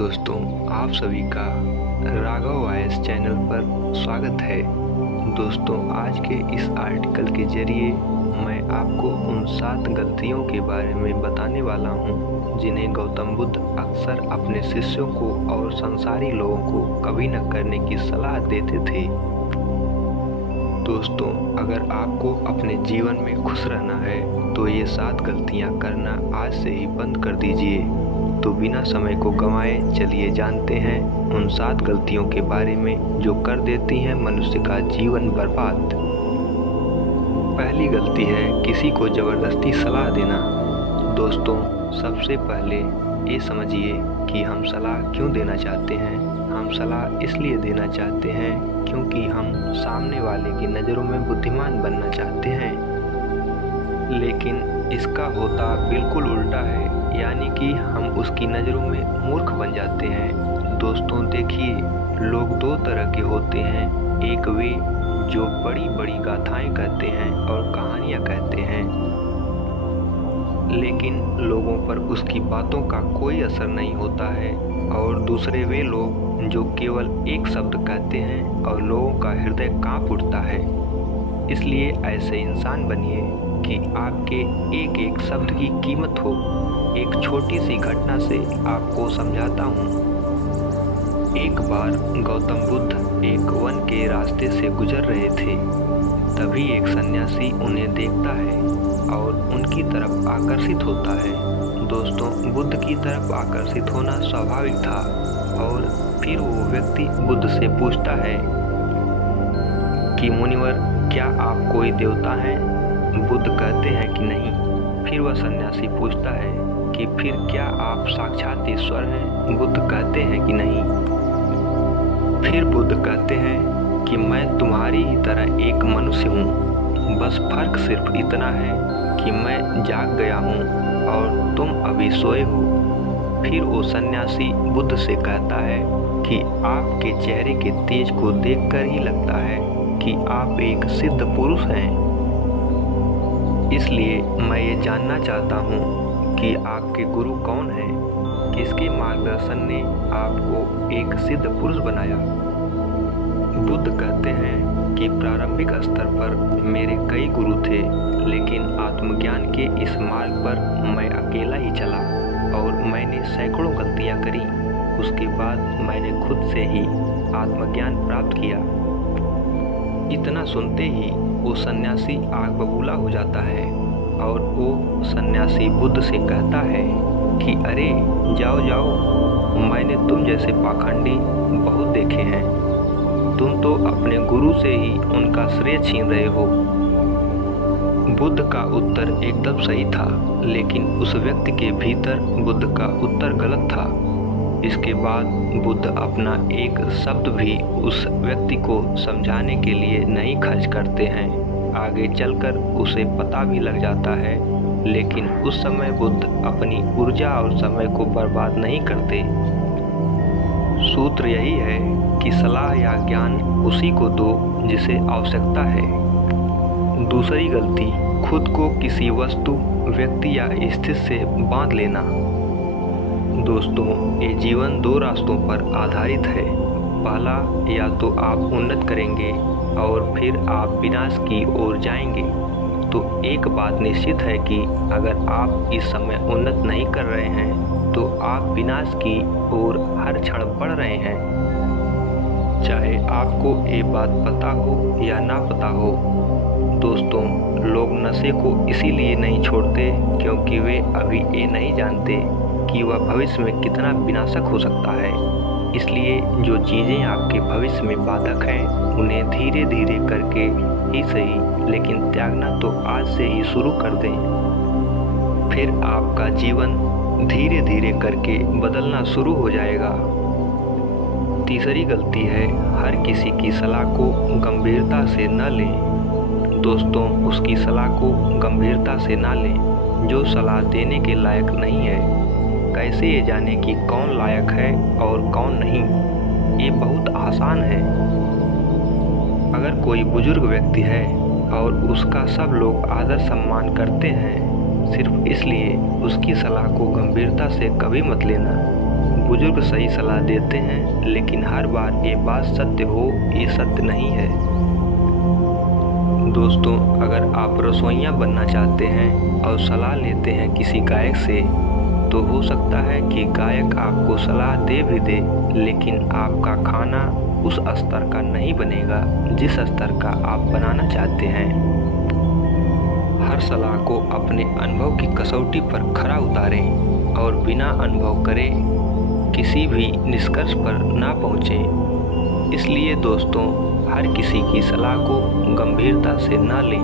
दोस्तों, आप सभी का राघव वॉइस चैनल पर स्वागत है। दोस्तों, आज के इस आर्टिकल के जरिए मैं आपको उन 7 गलतियों के बारे में बताने वाला हूं, जिन्हें गौतम बुद्ध अक्सर अपने शिष्यों को और संसारी लोगों को कभी न करने की सलाह देते थे। दोस्तों, अगर आपको अपने जीवन में खुश रहना है तो ये 7 गलतियां करना आज से ही बंद कर दीजिए। तो बिना समय को गंवाए चलिए जानते हैं उन 7 गलतियों के बारे में जो कर देती हैं मनुष्य का जीवन बर्बाद। पहली गलती है किसी को ज़बरदस्ती सलाह देना। दोस्तों, सबसे पहले ये समझिए कि हम सलाह क्यों देना चाहते हैं। हम सलाह इसलिए देना चाहते हैं क्योंकि हम सामने वाले की नज़रों में बुद्धिमान बनना चाहते हैं, लेकिन इसका होता बिल्कुल उल्टा है, यानी कि हम उसकी नज़रों में मूर्ख बन जाते हैं। दोस्तों देखिए, लोग 2 तरह के होते हैं। एक वे जो बड़ी बड़ी गाथाएं कहते हैं और कहानियां कहते हैं, लेकिन लोगों पर उसकी बातों का कोई असर नहीं होता है। और दूसरे वे लोग जो केवल एक शब्द कहते हैं और लोगों का हृदय कांप उठता है। इसलिए ऐसे इंसान बनिए कि आपके एक एक शब्द की कीमत हो। एक छोटी सी घटना से आपको समझाता हूँ। एक बार गौतम बुद्ध एक वन के रास्ते से गुजर रहे थे। तभी एक सन्यासी उन्हें देखता है और उनकी तरफ आकर्षित होता है। दोस्तों, बुद्ध की तरफ आकर्षित होना स्वाभाविक था। और फिर वो व्यक्ति बुद्ध से पूछता है कि मुनिवर, क्या आप कोई देवता हैं? बुद्ध कहते हैं कि नहीं। फिर वह सन्यासी पूछता है कि फिर क्या आप साक्षात ईश्वर हैं? बुद्ध कहते हैं कि नहीं। फिर बुद्ध कहते हैं कि मैं तुम्हारी ही तरह एक मनुष्य हूँ, बस फर्क सिर्फ इतना है कि मैं जाग गया हूँ और तुम अभी सोए हो। फिर वो सन्यासी बुद्ध से कहता है कि आपके चेहरे के तेज को देखकर ही लगता है कि आप एक सिद्ध पुरुष हैं। इसलिए मैं ये जानना चाहता हूँ कि आपके गुरु कौन हैं? किसके मार्गदर्शन ने आपको एक सिद्ध पुरुष बनाया? बुद्ध कहते हैं कि प्रारंभिक स्तर पर मेरे कई गुरु थे, लेकिन आत्मज्ञान के इस मार्ग पर मैं अकेला ही चला और मैंने सैकड़ों गलतियाँ करी। उसके बाद मैंने खुद से ही आत्मज्ञान प्राप्त किया। इतना सुनते ही वो सन्यासी आग बबूला हो जाता है और वो सन्यासी बुद्ध से कहता है कि अरे जाओ जाओ, मैंने तुम जैसे पाखंडी बहुत देखे हैं। तुम तो अपने गुरु से ही उनका श्रेय छीन रहे हो। बुद्ध का उत्तर एकदम सही था, लेकिन उस व्यक्ति के भीतर बुद्ध का उत्तर गलत था। इसके बाद बुद्ध अपना एक शब्द भी उस व्यक्ति को समझाने के लिए नहीं खर्च करते हैं। आगे चलकर उसे पता भी लग जाता है, लेकिन उस समय बुद्ध अपनी ऊर्जा और समय को बर्बाद नहीं करते। सूत्र यही है कि सलाह या ज्ञान उसी को दो जिसे आवश्यकता है। दूसरी गलती, खुद को किसी वस्तु, व्यक्ति या स्थिति से बांध लेना। दोस्तों, ये जीवन 2 रास्तों पर आधारित है। पहला, या तो आप उन्नत करेंगे और फिर आप विनाश की ओर जाएंगे। तो एक बात निश्चित है कि अगर आप इस समय उन्नत नहीं कर रहे हैं तो आप विनाश की ओर हर क्षण बढ़ रहे हैं, चाहे आपको ये बात पता हो या ना पता हो। दोस्तों, लोग नशे को इसीलिए नहीं छोड़ते क्योंकि वे अभी ये नहीं जानते कि वह भविष्य में कितना विनाशक हो सकता है। इसलिए जो चीज़ें आपके भविष्य में बाधक हैं, उन्हें धीरे धीरे करके ही सही, लेकिन त्यागना तो आज से ही शुरू कर दें। फिर आपका जीवन धीरे धीरे करके बदलना शुरू हो जाएगा। तीसरी गलती है, हर किसी की सलाह को गंभीरता से न लें। दोस्तों, उसकी सलाह को गंभीरता से ना लें जो सलाह देने के लायक नहीं है। कैसे ये जाने कि कौन लायक है और कौन नहीं? ये बहुत आसान है। अगर कोई बुजुर्ग व्यक्ति है और उसका सब लोग आदर सम्मान करते हैं, सिर्फ इसलिए उसकी सलाह को गंभीरता से कभी मत लेना। बुजुर्ग सही सलाह देते हैं, लेकिन हर बार ये बात सत्य हो ये सत्य नहीं है। दोस्तों, अगर आप रसोइया बनना चाहते हैं और सलाह लेते हैं किसी गायक से, तो हो सकता है कि गायक आपको सलाह दे भी दे, लेकिन आपका खाना उस स्तर का नहीं बनेगा जिस स्तर का आप बनाना चाहते हैं। हर सलाह को अपने अनुभव की कसौटी पर खरा उतारें और बिना अनुभव करे किसी भी निष्कर्ष पर ना पहुँचें। इसलिए दोस्तों, हर किसी की सलाह को गंभीरता से ना लें।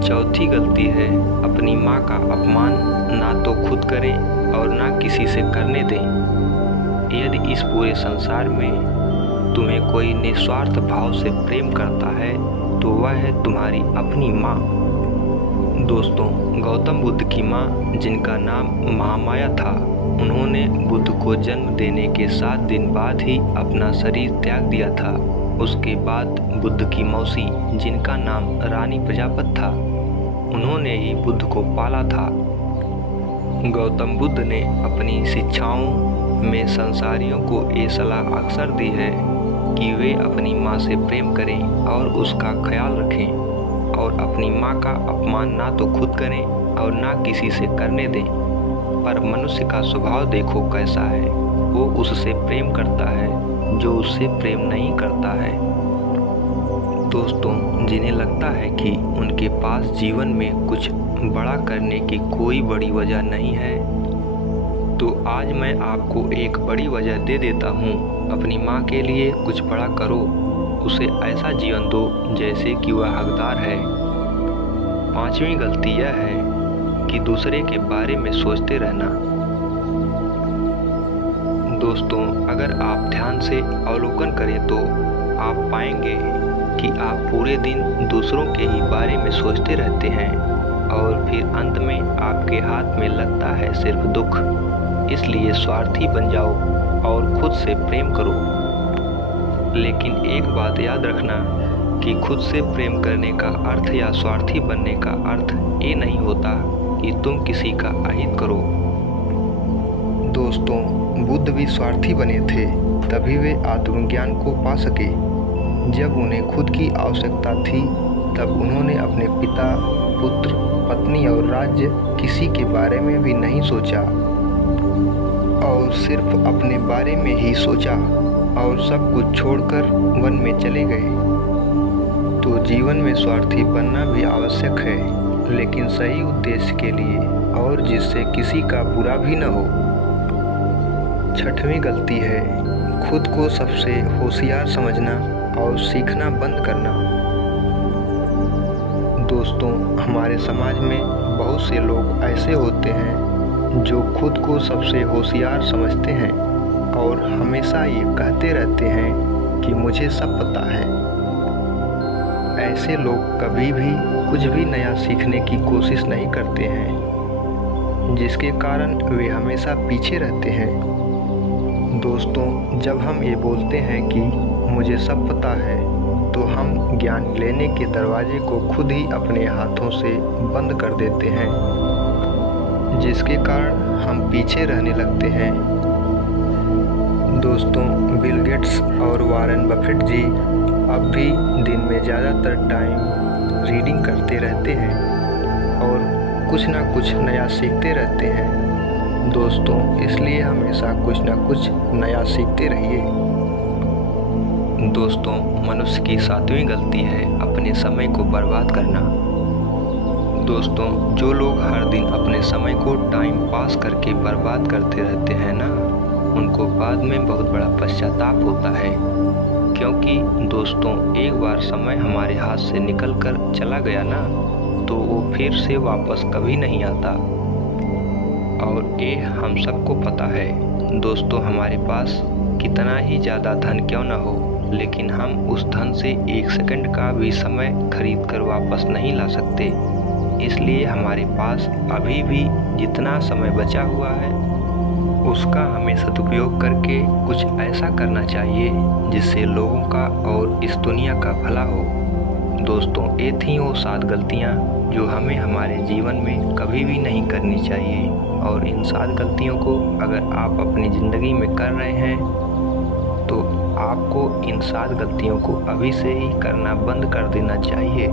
चौथी गलती है अपनी माँ का अपमान ना तो खुद करें और ना किसी से करने दें। यदि इस पूरे संसार में तुम्हें कोई निस्वार्थ भाव से प्रेम करता है तो वह है तुम्हारी अपनी माँ। दोस्तों, गौतम बुद्ध की माँ, जिनका नाम महामाया था, उन्होंने बुद्ध को जन्म देने के 7 दिन बाद ही अपना शरीर त्याग दिया था। उसके बाद बुद्ध की मौसी, जिनका नाम रानी प्रजापत था, उन्होंने ही बुद्ध को पाला था। गौतम बुद्ध ने अपनी शिक्षाओं में संसारियों को ये सलाह अक्सर दी है कि वे अपनी माँ से प्रेम करें और उसका ख्याल रखें और अपनी माँ का अपमान ना तो खुद करें और ना किसी से करने दें। पर मनुष्य का स्वभाव देखो कैसा है, वो उससे प्रेम करता है जो उससे प्रेम नहीं करता है। दोस्तों, जिन्हें लगता है कि उनके पास जीवन में कुछ बड़ा करने की कोई बड़ी वजह नहीं है, तो आज मैं आपको एक बड़ी वजह दे देता हूँ। अपनी माँ के लिए कुछ बड़ा करो, उसे ऐसा जीवन दो जैसे कि वह हकदार है। 5वीं गलती यह है कि दूसरे के बारे में सोचते रहना। दोस्तों, अगर आप ध्यान से अवलोकन करें तो आप पाएंगे कि आप पूरे दिन दूसरों के ही बारे में सोचते रहते हैं और फिर अंत में आपके हाथ में लगता है सिर्फ दुख। इसलिए स्वार्थी बन जाओ और खुद से प्रेम करो। लेकिन एक बात याद रखना कि खुद से प्रेम करने का अर्थ या स्वार्थी बनने का अर्थ ये नहीं होता कि तुम किसी का अहित करो। दोस्तों, बुद्ध भी स्वार्थी बने थे, तभी वे आत्मज्ञान को पा सके। जब उन्हें खुद की आवश्यकता थी, तब उन्होंने अपने पिता, पुत्र, पत्नी और राज्य किसी के बारे में भी नहीं सोचा और सिर्फ अपने बारे में ही सोचा और सब कुछ छोड़कर वन में चले गए। तो जीवन में स्वार्थी बनना भी आवश्यक है, लेकिन सही उद्देश्य के लिए और जिससे किसी का बुरा भी न हो। 6वीं गलती है खुद को सबसे होशियार समझना और सीखना बंद करना। दोस्तों, हमारे समाज में बहुत से लोग ऐसे होते हैं जो खुद को सबसे होशियार समझते हैं और हमेशा ये कहते रहते हैं कि मुझे सब पता है। ऐसे लोग कभी भी कुछ भी नया सीखने की कोशिश नहीं करते हैं, जिसके कारण वे हमेशा पीछे रहते हैं। दोस्तों, जब हम ये बोलते हैं कि मुझे सब पता है, तो हम ज्ञान लेने के दरवाजे को खुद ही अपने हाथों से बंद कर देते हैं, जिसके कारण हम पीछे रहने लगते हैं। दोस्तों, बिल गेट्स और वॉरेन बफेट जी अब भी दिन में ज़्यादातर टाइम रीडिंग करते रहते हैं और कुछ ना कुछ नया सीखते रहते हैं। दोस्तों, इसलिए हमेशा कुछ ना कुछ नया सीखते रहिए। दोस्तों, मनुष्य की 7वीं गलती है अपने समय को बर्बाद करना। दोस्तों, जो लोग हर दिन अपने समय को टाइम पास करके बर्बाद करते रहते हैं ना, उनको बाद में बहुत बड़ा पश्चाताप होता है। क्योंकि दोस्तों, एक बार समय हमारे हाथ से निकल कर चला गया ना, तो वो फिर से वापस कभी नहीं आता। और ये हम सबको पता है। दोस्तों, हमारे पास कितना ही ज़्यादा धन क्यों ना हो, लेकिन हम उस धन से 1 सेकंड का भी समय खरीद कर वापस नहीं ला सकते। इसलिए हमारे पास अभी भी जितना समय बचा हुआ है, उसका हमें सदुपयोग करके कुछ ऐसा करना चाहिए जिससे लोगों का और इस दुनिया का भला हो। दोस्तों, ये थी वो 7 गलतियाँ जो हमें हमारे जीवन में कभी भी नहीं करनी चाहिए। और इन 7 गलतियों को अगर आप अपनी ज़िंदगी में कर रहे हैं तो आपको इन 7 गलतियों को अभी से ही करना बंद कर देना चाहिए।